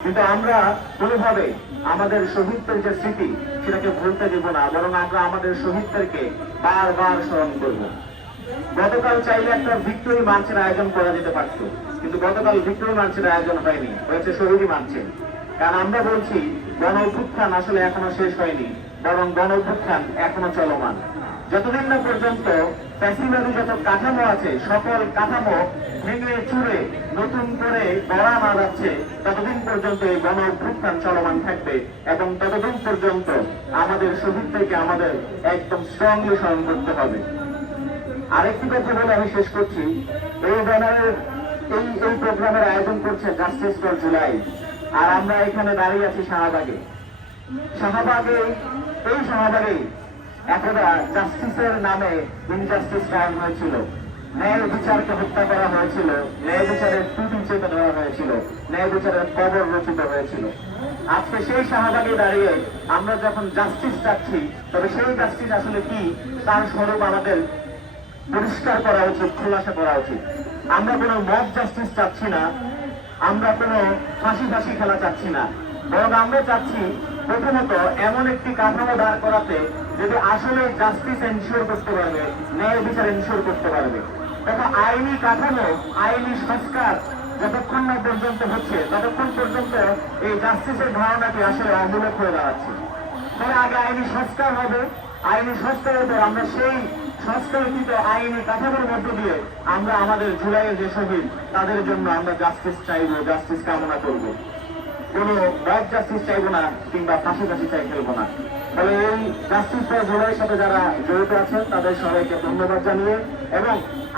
কিন্তু আমরা কোনোভাবে আমাদের শহীদদের যে স্মৃতি, সেটাকে ভুলতে দেব না, বরং আমরা আমাদের শহীদদেরকে বারবার স্মরণ করব। গতকাল চাইলে একটা ভিক্টোরি মার্চের আয়োজন করা যেতে পারত, কিন্তু গতকাল ভিক্টোরি মার্চের আয়োজন হয়নি, হয়েছে শহীদই মার্চে। কারণ আমরা বলছি, গণ অভ্যুত্থান আসলে এখনও শেষ হয়নি, বরং গণ অভ্যুত্থান এখনও চলমান। যতদিন না পর্যন্ত ফ্যাসিবাদী যত কাঠামো আছে, সকল কাঠামো ভেঙে চুরে নতুন করে গড়া না যাচ্ছে, ততদিন পর্যন্ত এই গণ অভ্যুত্থান চলমান থাকবে এবং ততদিন পর্যন্ত আমাদের শহীদদেরকে আমাদের একদম স্ট্রংলি স্মরণ করতে হবে। আরেকটি কথা বলে আমি শেষ করছি। এই ব্যানারের এই এই প্রোগ্রামের আয়োজন করছে জাস্টিস ফর জুলাই আর আমরা এখানে দাঁড়িয়ে আছি শাহবাগে। শাহবাগে, এই শাহবাগে একদা জাস্টিসের নামে ইনজাস্টিস কায়েম হয়েছিল। ন্যায় বিচারকে হত্যা করা হয়েছিল। ন্যায় বিচারের টুটি চেপে ধরা হয়েছিল। ন্যায় বিচারের কবর রচিত হয়েছিল। আজকে সেই শাহবাগে দাঁড়িয়ে আমরা যখন জাস্টিস চাচ্ছি, তবে সেই জাস্টিস আসলে কি? তার স্বরূপ আমাদের পরিষ্কার করা উচিত, খোলাসা করা উচিত। আমরা কোনো মব জাস্টিস চাচ্ছি না। আমরা কোনো ফাঁসি ফাঁসি খেলা চাচ্ছি না। বরং আমরা চাচ্ছি প্রথমত, এমন একটি কাঠামো দাঁড় করাতে যদি আসলে জাস্টিস এনশিওর করতে পারবে, ন্যায় বিচার এনশিওর করতে পারবে। তথা আইনি কাঠামো, আইনি সংস্কার যতক্ষণ না পর্যন্ত হচ্ছে, ততক্ষণ পর্যন্ত এই জাস্টিসের ধারণাটি আসলে অমূলক হয়ে দাঁড়াচ্ছে। তবে আগে আইনি সংস্কার হবে। আইনি সংস্কারের পর আমরা সেই সংস্কারকৃত আইনি কাঠামোর মধ্য দিয়ে আমরা আমাদের জুলাইয়ের যে শহীদ, তাদের জন্য আমরা জাস্টিস চাইব জাস্টিস কামনা করব। কোনো মব জাস্টিস চাইব না কিংবা ফাঁসি ফাঁসি চাই খেলব না। তবে এই জাস্টিস ফর সাথে যারা জড়িত আছেন, তাদের সবাইকে ধন্যবাদ জানিয়ে এবং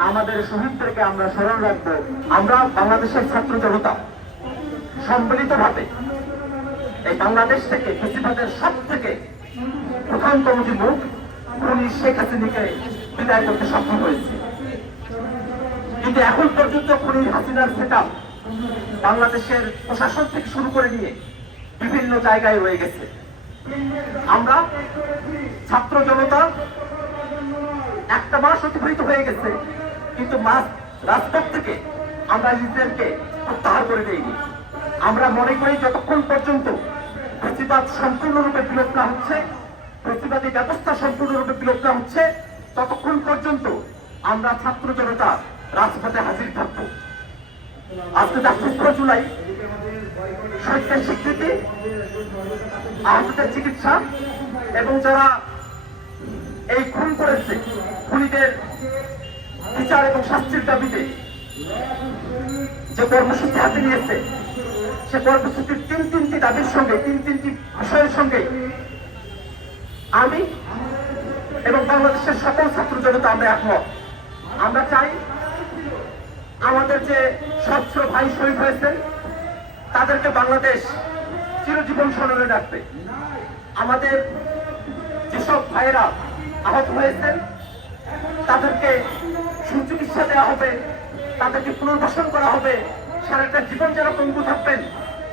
আমাদের শহীদদেরকে আমরা স্মরণ রাখব, আমরা বাংলাদেশের ছাত্র জনতা, সম্মিলিতভাবে এই বাংলাদেশ থেকে বেশিরভাগের সব থেকে প্রধানতম যে মুখ, উনি শেখ হাসিনাকে বিদায় করতে সক্ষম হয়েছে। কিন্তু এখন পর্যন্ত খুনি হাসিনার সেট বাংলাদেশের প্রশাসন থেকে শুরু করে নিয়ে বিভিন্ন জায়গায় রয়ে গেছে। আমরা ছাত্র জনতা একটা মাস অতিবাহিত হয়ে গেছে, কিন্তু মাস রাজপথ থেকে আমরা নিজেদেরকে প্রত্যাহার করে দেইনি। আমরা মনে করি যতক্ষণ পর্যন্ত প্রতিবাদ সম্পূর্ণরূপে বিলোপ না হচ্ছে, প্রতিবাদী ব্যবস্থা সম্পূর্ণরূপে বিলোপ না হচ্ছে, ততক্ষণ পর্যন্ত আমরা ছাত্র জনতা রাজপথে হাজির থাকব। আজকে ফর জুলাই শহীদদের স্বীকৃতি, আহতদের চিকিৎসা, এবং যারা এই খুন করেছে, খুনিদের বিচার এবং শাস্তির দাবিতে যে কর্মসূচি হাতে নিয়েছে, সে কর্মসূচির তিন তিনটি দাবির সঙ্গে, তিন তিনটি বিষয়ের সঙ্গে আমি এবং বাংলাদেশের সকল ছাত্র জনতা আমরা একমত। আমরা চাই আমাদের যে স্বচ্ছ ভাই শহীদ হয়েছেন তাদেরকে বাংলাদেশ চিরজীবন স্মরণে রাখবে। আমাদের যেসব ভাইয়েরা আহত হয়েছেন তাদেরকে সুচিকিৎসা দেওয়া হবে, তাদেরকে পুনর্বাসন করা হবে, সারাটা জীবন যারা পঙ্গু থাকবেন,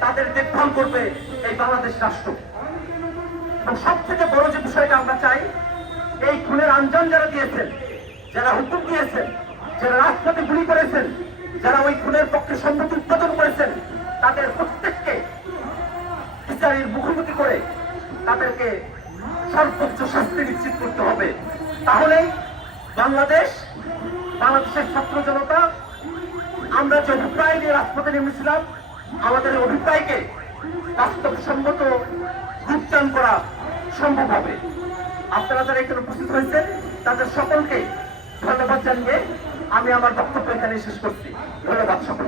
তাদের দেখভাল করবে এই বাংলাদেশ রাষ্ট্র। এবং সব থেকে বড় যে বিষয়টা আমরা চাই, এই খুনের আঞ্জাম যারা দিয়েছেন, যারা হুকুম দিয়েছেন যারা রাজপথে গুলি করেছেন, যারা ওই খুনের পক্ষে সম্মতি উৎপাদন করেছেন, তাদের প্রত্যেককে বিচারের মুখোমুখি করে তাদেরকে সর্বোচ্চ শাস্তি নিশ্চিত করতে হবে। তাহলেই বাংলাদেশ, বাংলাদেশের ছাত্র জনতা, আমরা যে অভিপ্রায় নিয়ে রাজপথে নেমেছিলাম, আমাদের অভিপ্রায়কে বাস্তবসম্মত রূপদান করা সম্ভব হবে। আপনারা যারা এখানে উপস্থিত হয়েছেন, তাদের সকলকে ধন্যবাদ জানিয়ে আমি আমার বক্তব্য এখানে শেষ করছি। ধন্যবাদ সকলকে।